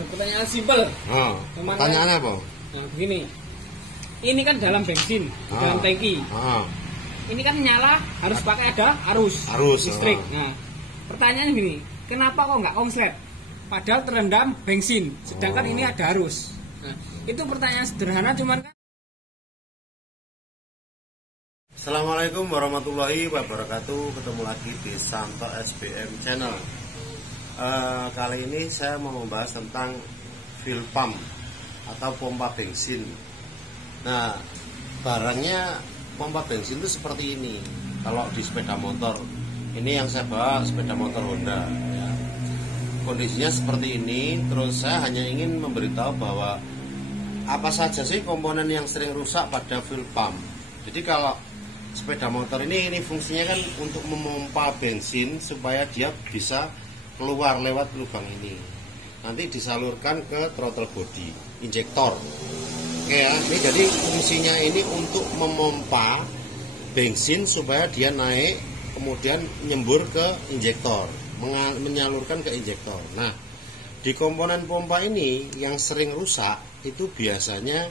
ada pertanyaan simpel. Pertanyaannya apa? Nah, begini. Ini kan dalam bensin, dalam tangki. Ini kan nyala harus pakai ada arus listrik. Nah, pertanyaannya gini, kenapa kok nggak konslet? Padahal terendam bensin, sedangkan ini ada arus. Nah, itu pertanyaan sederhana, cuman kan. Assalamualaikum warahmatullahi wabarakatuh. Ketemu lagi di Santo SBM Channel. Kali ini saya mau membahas tentang fuel pump atau pompa bensin. Nah, barangnya pompa bensin itu seperti ini. Kalau di sepeda motor, ini yang saya bawa sepeda motor Honda ya. Kondisinya seperti ini. Terus saya hanya ingin memberitahu bahwa apa saja sih komponen yang sering rusak pada fuel pump. Jadi kalau sepeda motor ini fungsinya kan untuk memompa bensin supaya dia bisa keluar lewat lubang ini. Nanti disalurkan ke throttle body, injektor. Oke ya, ini jadi fungsinya ini untuk memompa bensin supaya dia naik, kemudian nyembur ke injektor, menyalurkan ke injektor. Nah, di komponen pompa ini yang sering rusak itu biasanya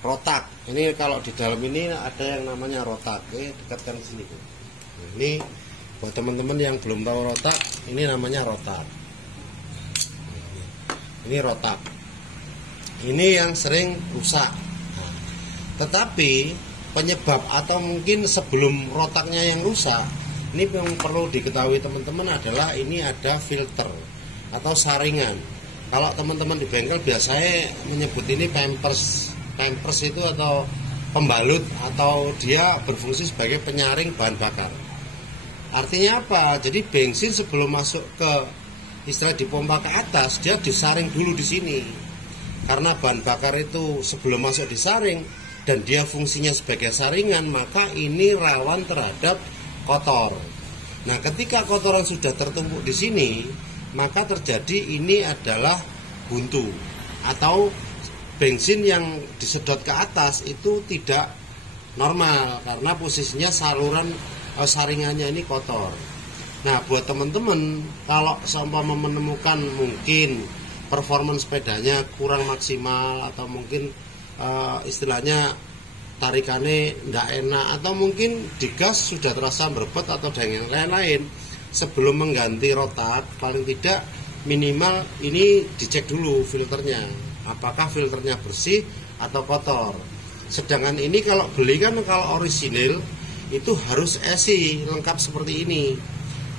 rotak. Ini kalau di dalam ini ada yang namanya rotak. Dekatkan sini. Nah, ini buat teman-teman yang belum tahu rotak, ini namanya rotak. Ini rotak. Ini yang sering rusak. Nah, tetapi penyebab atau mungkin sebelum rotaknya yang rusak, ini yang perlu diketahui teman-teman adalah ini ada filter atau saringan. Kalau teman-teman di bengkel biasanya menyebut ini pampers itu atau pembalut, atau dia berfungsi sebagai penyaring bahan bakar. Artinya apa? Jadi bensin sebelum masuk ke istilah dipompa ke atas, dia disaring dulu di sini. Karena bahan bakar itu sebelum masuk disaring dan dia fungsinya sebagai saringan, maka ini rawan terhadap kotor. Nah, ketika kotoran sudah tertumpuk di sini, maka terjadi ini adalah buntu atau bensin yang disedot ke atas itu tidak normal karena posisinya saluran saringannya ini kotor. Nah, buat teman-teman kalau seumpama menemukan mungkin performance sepedanya kurang maksimal atau mungkin istilahnya tarikannya tidak enak atau mungkin digas sudah terasa berbet atau dan yang lain-lain, sebelum mengganti rotak paling tidak minimal ini dicek dulu filternya, apakah filternya bersih atau kotor. Sedangkan ini kalau beli kan kalau orisinil itu harus esi lengkap seperti ini.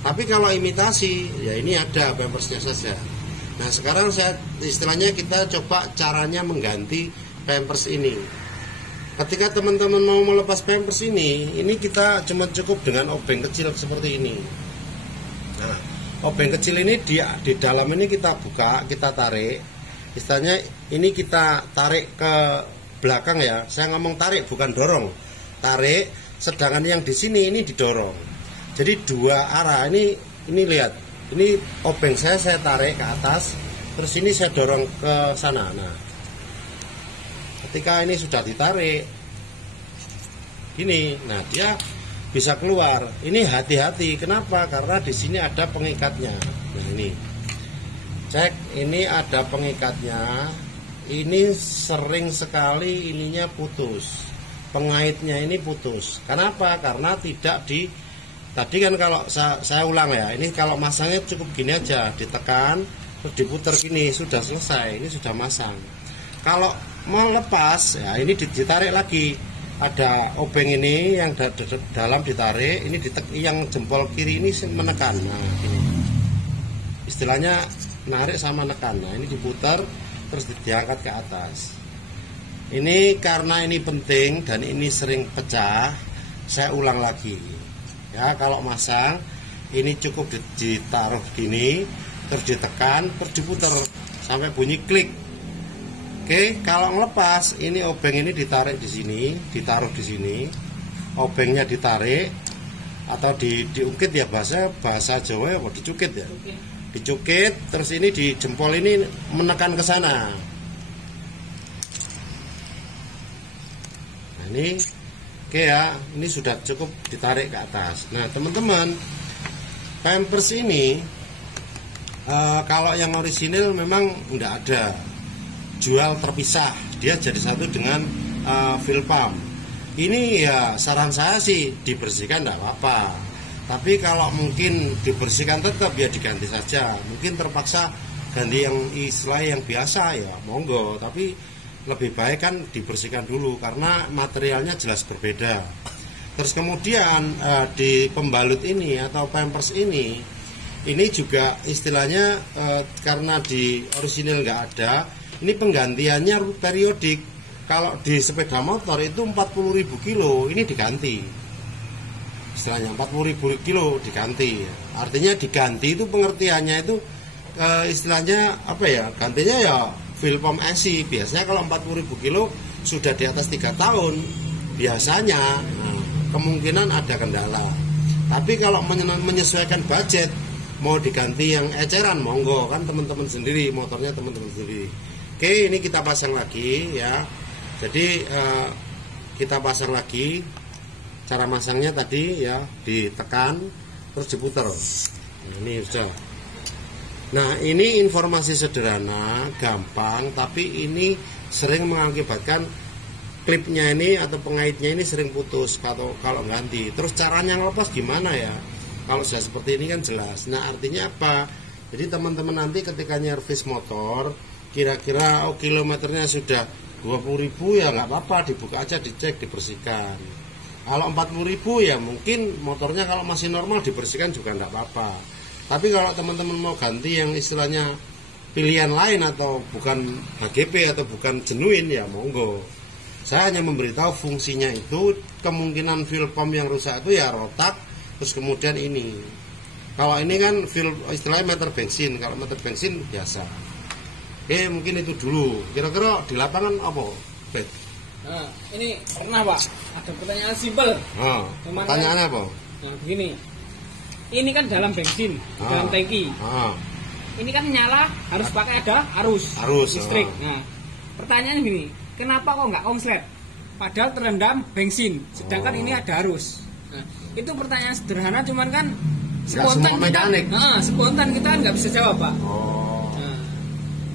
Tapi kalau imitasi ya ini ada pampersnya saja. Nah, sekarang istilahnya kita coba caranya mengganti pampers ini. Ketika teman-teman mau melepas pampers ini kita cuma cukup dengan obeng kecil seperti ini. Nah, obeng kecil ini di dalam ini kita buka, kita tarik. Istilahnya ini kita tarik ke belakang ya. Saya ngomong tarik bukan dorong. Tarik, sedangkan yang di sini ini didorong. Jadi dua arah. Ini lihat. Ini obeng saya tarik ke atas, terus ini saya dorong ke sana. Nah, ketika ini sudah ditarik gini, nah dia bisa keluar. Ini hati-hati. Kenapa? Karena di sini ada pengikatnya. Nah, ini cek, ini ada pengikatnya. Ini sering sekali ininya putus, pengaitnya ini putus. Kenapa? Karena tidak tadi kan kalau saya ulang ya, ini kalau masangnya cukup gini aja, ditekan terus diputar gini, sudah selesai, ini sudah masang. Kalau mau lepas ya ini ditarik lagi, ada obeng ini yang dalam ditarik, ini yang jempol kiri ini menekan. Nah, ini istilahnya narik sama nekan. Nah, ini diputar terus diangkat ke atas. Ini karena ini penting dan ini sering pecah, saya ulang lagi ya. Kalau masang ini cukup ditaruh gini, terus ditekan, terus diputar sampai bunyi klik. Oke, kalau ngelepas ini obeng ini ditarik di sini, ditaruh di sini, obengnya ditarik atau diukit ya, bahasa Jawa ya, dicukit ya, dicukit, terus ini di jempol ini menekan ke sana. Nah, ini oke ya, ini sudah cukup ditarik ke atas. Nah, teman-teman, pampers ini Kalau yang orisinil memang nggak ada jual terpisah, dia jadi satu dengan fuel pump. Ini ya saran saya sih dibersihkan nggak apa-apa, tapi kalau mungkin dibersihkan tetap ya diganti saja. Mungkin terpaksa ganti yang istilah yang biasa ya monggo, tapi lebih baik kan dibersihkan dulu karena materialnya jelas berbeda. Terus kemudian di pembalut ini atau pampers ini juga istilahnya karena di orisinil nggak ada, ini penggantiannya periodik. Kalau di sepeda motor itu 40.000 kilo ini diganti, istilahnya 40.000 kilo diganti. Artinya diganti itu pengertiannya itu istilahnya apa ya, gantinya ya fuel pump AC. Biasanya kalau 40.000 kilo sudah di atas 3 tahun biasanya kemungkinan ada kendala. Tapi kalau menyesuaikan budget, mau diganti yang eceran monggo, kan teman-teman sendiri, motornya teman-teman sendiri. Oke, ini kita pasang lagi ya. Jadi kita pasang lagi. Cara masangnya tadi ya ditekan terus diputar. Ini sudah. Nah, ini informasi sederhana, gampang, tapi ini sering mengakibatkan klipnya ini atau pengaitnya ini sering putus kalau ganti. Terus caranya ngelepas gimana ya? Kalau sudah seperti ini kan jelas. Nah, artinya apa? Jadi teman-teman nanti ketika nyervis motor, kira-kira kilometernya sudah 20.000 ya nggak apa-apa, dibuka aja, dicek, dibersihkan. Kalau 40.000 ya mungkin motornya kalau masih normal dibersihkan juga nggak apa-apa. Tapi kalau teman-teman mau ganti yang istilahnya pilihan lain atau bukan HGP atau bukan genuine ya monggo. Saya hanya memberitahu fungsinya itu, kemungkinan fuel pump yang rusak itu ya rotak, terus kemudian ini. Kalau ini kan fuel istilahnya meter bensin, kalau meter bensin biasa. Oke, mungkin itu dulu. Kira-kira di lapangan apa, Bet? Nah, ini pernah Pak, ada pertanyaan simpel. Pertanyaannya apa? Nah, begini. Ini kan dalam bensin, dalam tangki. Ini kan nyala harus pakai ada arus listrik. Nah, pertanyaannya gini, kenapa kok nggak konslet? Padahal terendam bensin, sedangkan ini ada arus. Nah, itu pertanyaan sederhana, cuman kan spontan spontan kita nggak bisa jawab Pak.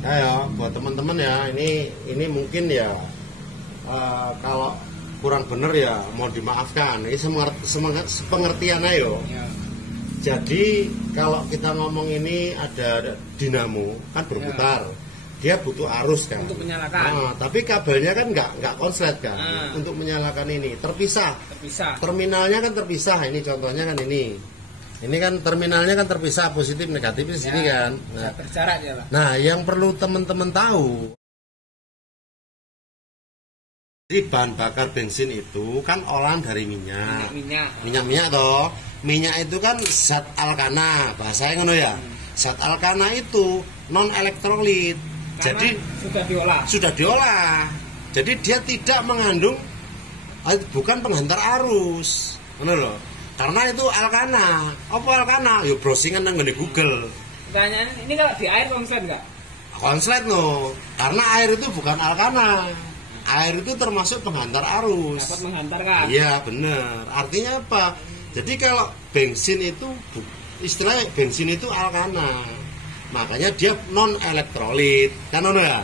Ya, buat teman-teman ya, ini mungkin ya kalau kurang bener ya mau dimaafkan. Ini sepengertian ayo. Ya. Jadi kalau kita ngomong ini ada dinamo kan berputar, dia butuh arus kan untuk menyalakan. Tapi kabelnya kan nggak konslet kan untuk menyalakan ini, terpisah. Terminalnya kan terpisah. Ini contohnya kan ini. Ini kan terminalnya kan terpisah, positif negatif di sini kan. Berjarak ya Pak. Nah, yang perlu teman-teman tahu, di bahan bakar bensin itu kan olahan dari minyak toh. Minyak itu kan zat alkana, bahasanya ngono ya. Zat alkana itu non elektrolit. Jadi sudah diolah. Jadi dia tidak mengandung, bukan penghantar arus. Ngono loh. Karena itu alkana. Apa alkana? Yo browsingan nang Google. Pertanyaan ini kalau di air konslet nggak? Konslet no. Karena air itu bukan alkana. Air itu termasuk penghantar arus. Dapat menghantarkan. Iya benar. Artinya apa? Jadi kalau bensin itu istilahnya bensin itu alkana. Makanya dia non elektrolit. Kan ono ya?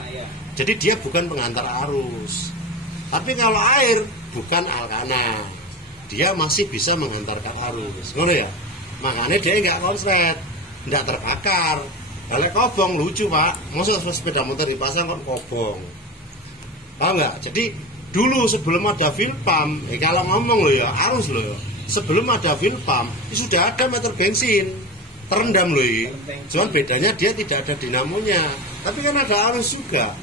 Jadi dia bukan penghantar arus. Tapi kalau air bukan alkana, dia masih bisa menghantarkan arus, ngono ya. Makanya dia nggak konslet, nggak terbakar. Balik kobong lucu Pak, maksud sepeda motor dipasang kok kobong, paham nggak? Jadi dulu sebelum ada fuel pump, kalau ngomong lo ya arus lo ya, sebelum ada fuel pump sudah ada meter bensin terendam loh ya. Cuman bedanya dia tidak ada dinamonya, tapi kan ada arus juga.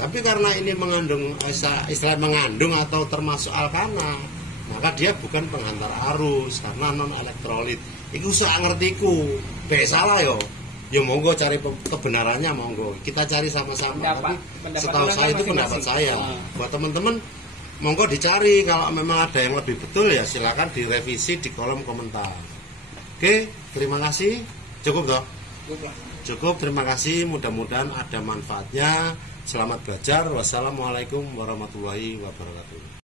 Tapi karena ini mengandung istilah mengandung atau termasuk alkana, maka dia bukan penghantar arus karena non elektrolit. Iku saya ngertiku, salah yo. Ya monggo cari kebenarannya monggo. Kita cari sama-sama. Tapi setahu saya itu pendapat saya. Buat teman-teman monggo dicari, kalau memang ada yang lebih betul ya silakan direvisi di kolom komentar. Oke, terima kasih. Cukup toh? Cukup, terima kasih. Mudah-mudahan ada manfaatnya. Selamat belajar. Wassalamualaikum warahmatullahi wabarakatuh.